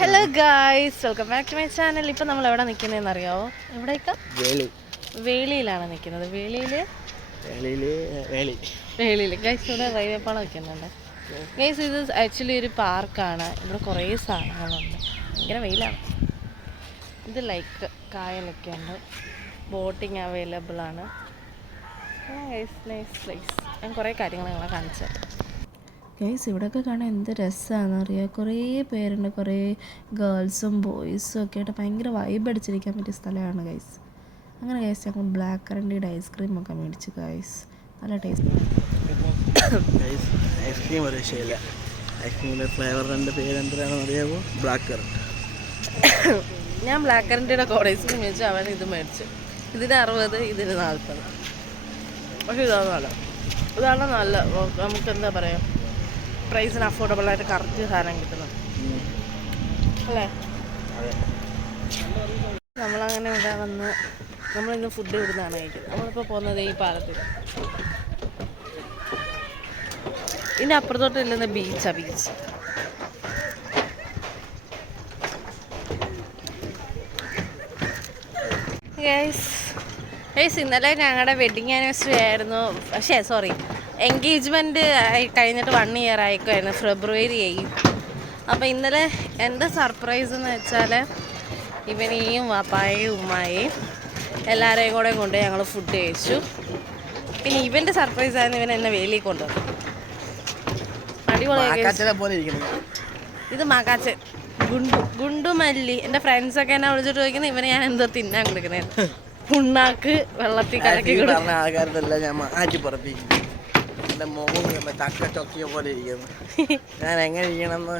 Hello guys, welcome back to my channel. ഇപ്പം നമ്മൾ എവിടെ നിൽക്കുന്നതെന്ന് അറിയാമോ? എവിടേക്കാ? വേളിയിലാണ് നിൽക്കുന്നത്. വേളിയിൽ ഗൈസ്, ഇവിടെ റെയിൽവേ പാളം വയ്ക്കുന്നുണ്ട്. ഗൈസ്, ഇത് ആക്ച്വലി ഒരു പാർക്കാണ്. ഇവിടെ കുറേ സാധനങ്ങളുണ്ട്. ഭയങ്കര വെയിലാണ്. ഇത് ലൈക്ക് കായലൊക്കെ ഉണ്ട്. ബോട്ടിങ് അവൈലബിൾ ആണ്. Guys, nice place. ഞാൻ കുറേ കാര്യങ്ങൾ നിങ്ങളെ കാണിച്ചു തരാം. ഗൈസ്, ഇവിടെയൊക്കെ കാണാൻ എന്ത് രസമാണെന്ന് അറിയാം. കുറേ പേരുണ്ട്, കുറേ ഗേൾസും ബോയ്സും ഒക്കെ ആയിട്ട് ഭയങ്കര വൈബ് അടിച്ചിരിക്കാൻ പറ്റിയ സ്ഥലമാണ് ഗൈസ്. അങ്ങനെ ഗൈസ്, ഞങ്ങൾ ബ്ലാക്ക് കറണ്ടിയുടെ ഐസ്ക്രീമൊക്കെ മേടിച്ചു ഗൈസ്. നല്ല ടേസ്റ്റ്. ഐസ്ക്രീം ഒരു വിഷയമില്ല. ഐസ്ക്രീമിൻ്റെ ഫ്ലേവറിൻ്റെ പേരെന്താണെന്ന് അറിയാമോ? Black current. ഞാൻ ബ്ലാക്ക് കറണ്ടിയുടെ കോഡ് ഐസ്ക്രീം മേടിച്ചു. അവൻ ഇത് മേടിച്ചു. ഇതിന് 60, ഇതിന് 40. പക്ഷേ ഇതാണ് നല്ല നമുക്ക് എന്താ പറയുക, പ്രൈസിന് അഫോർഡബിളായിട്ട് കറക്റ്റ് സാധനം കിട്ടുന്നത് അല്ലേ? നമ്മളങ്ങനെ ഇവിടെ വന്ന് നമ്മളിന്ന് ഫുഡ് ഇവിടുന്നാണ് കഴിക്കുന്നത്. നമ്മളിപ്പോൾ പോകുന്നത് ഈ പാലത്തിൽ. ഇതിൻ്റെ അപ്പുറത്തോട്ട് ഇല്ലെന്ന ബീച്ച്. ഗൈസ്, ഇന്നലെ ഞങ്ങളുടെ വെഡിങ് ആനിവേഴ്സറി ആയിരുന്നു. എൻഗേജ്മെൻറ്റ് കഴിഞ്ഞിട്ട് 1 ഇയർ ആയിക്കുമായിരുന്നു, February 8. അപ്പോൾ ഇന്നലെ എൻ്റെ സർപ്രൈസ് എന്ന് വെച്ചാൽ ഇവനെയും വാപ്പായെയും ഉമ്മായെയും എല്ലാവരെയും കൂടെ കൊണ്ട് ഞങ്ങൾ ഫുഡ് കഴിച്ചു. പിന്നെ ഇവൻ്റെ സർപ്രൈസ് ആയിരുന്നു ഇവൻ എന്നെ വേലിയിൽ കൊണ്ടുവന്നു. അടിപൊളിയായി. ഇത് മാക്കാച്ചൻ ഗുണ്ടുമല്ലി. എൻ്റെ ഫ്രണ്ട്സൊക്കെ എന്നെ വിളിച്ചിട്ട് ചോദിക്കുന്നത് ഇവനെ ഞാൻ എന്തോ തിന്നാൻ കൊടുക്കുന്നത്. പുണ്ണാക്ക് വെള്ളത്തിൽ കലക്കി കൊടുക്കുന്ന ആൾക്കാരുടെ ഞാൻ മാറ്റി പറപ്പിക്കും. എൻ്റെ മുഖം ചക്ക ചൊക്കിയ പോലെ ഇരിക്കുന്നു. ഞാൻ എങ്ങനെ ഇരിക്കണമെന്ന്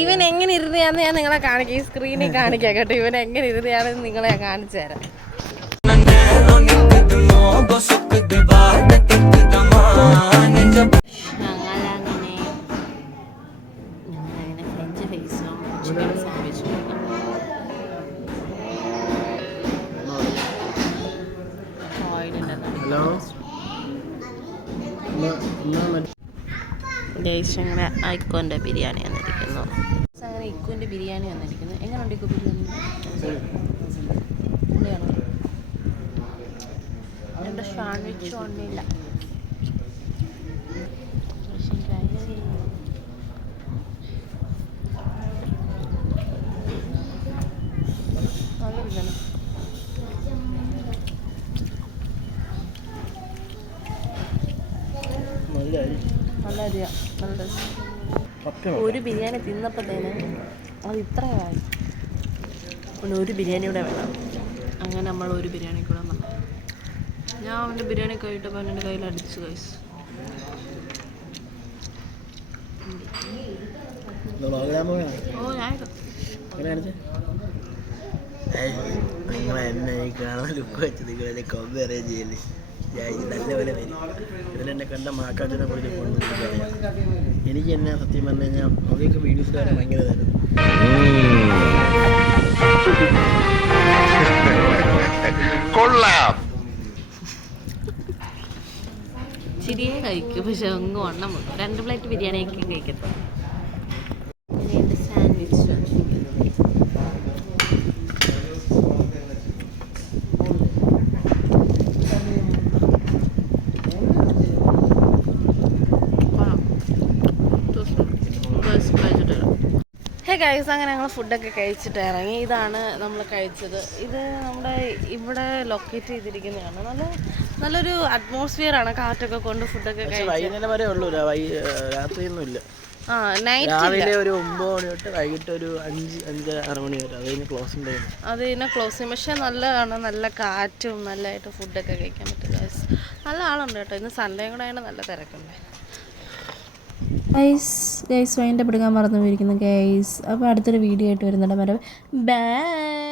ഇവൻ എങ്ങനെ ഇരുന്നയാന്ന് ഞാൻ നിങ്ങളെ കാണിക്കാം. ഈ സ്ക്രീനിൽ കാണിക്കാം കേട്ടോ. ഇവൻ എങ്ങനെ ഇരുന്നയാണെന്ന് നിങ്ങളെ ഞാൻ കാണിച്ചു തരാം. ഞങ്ങളങ്ങനെ ഫ്രഞ്ച് ഫേസും ചിക്കൻ സാൻഡ്വിച്ചും ഗൈസ്, അങ്ങനെ ഐക്കോൻ്റെ ബിരിയാണി വന്നിരിക്കുന്നു. അങ്ങനെ ഇക്കുവിൻ്റെ ബിരിയാണി വന്നിരിക്കുന്നു. എങ്ങനെയുണ്ട് ഇക്കു ബിരിയാണി? എൻ്റെ സാൻഡ്വിച്ച് ഒന്നുമില്ല. ഒരു ബിരിയാണി തിന്നപ്പോഴത്തേന് അത് ഇത്രയായി. പിന്നെ ഒരു ബിരിയാണി കൂടെ വേണം. അങ്ങനെ നമ്മൾ ഒരു ബിരിയാണി കൂടെ വന്നു. ഞാൻ അവൻ്റെ ബിരിയാണി കഴിട്ടപ്പോൾ എൻ്റെ കയ്യിൽ അടിച്ചു ഗൈസ്. നല്ലപോലെ വരും. ഇതിലെന്നെ കണ്ട മാക്കാച്ചനെ പോലെ എനിക്ക് തന്നെ സത്യം പറഞ്ഞു കഴിഞ്ഞാൽ അവയൊക്കെ വീഡിയോസ് കാണാൻ ഭയങ്കര ഇതായിരുന്നു. ചിരിയെ കഴിക്കും, പക്ഷെ ഒന്നും വണ്ണം വെക്കും. 2 പ്ലേറ്റ് ബിരിയാണിയൊക്കെ കഴിക്കട്ടെ. ഗൈസ്, അങ്ങനെ ഞങ്ങൾ ഫുഡൊക്കെ കഴിച്ചിട്ട് ഇറങ്ങി. ഇതാണ് നമ്മൾ കഴിച്ചത്. ഇത് നമ്മുടെ ഇവിടെ ലൊക്കേറ്റ് ചെയ്തിരിക്കുന്നതാണ്. നല്ലൊരു അറ്റ്മോസ്ഫിയർ ആണ്. കാറ്റൊക്കെ കൊണ്ട് ഫുഡൊക്കെ വൈകുന്നേരം വരെ ഉള്ളൂ, രാത്രിയൊന്നുമില്ല. രാവിലെ ഒരു 9 മണി തൊട്ട് വൈകിട്ട് ഒരു 5-6 മണി വരെ. അത് കഴിഞ്ഞാൽ ക്ലോസ് ചെയ്യും. പക്ഷെ നല്ലതാണ്, നല്ല കാറ്റും നല്ലതായിട്ട് ഫുഡൊക്കെ കഴിക്കാൻ പറ്റും ഗൈസ്. നല്ല ആളുണ്ട് കേട്ടോ. ഇന്ന് സൺഡേയും കൂടെ ആയതുകൊണ്ട് നല്ല തിരക്കുണ്ട്. ഗൈസ് വൈൻഡപ്പ് എടുക്കാൻ മറന്നു പോയിരിക്കുന്നു ഗൈസ്. അപ്പോൾ അടുത്തൊരു വീഡിയോ ആയിട്ട് വരുന്നുണ്ട്. ബൈ.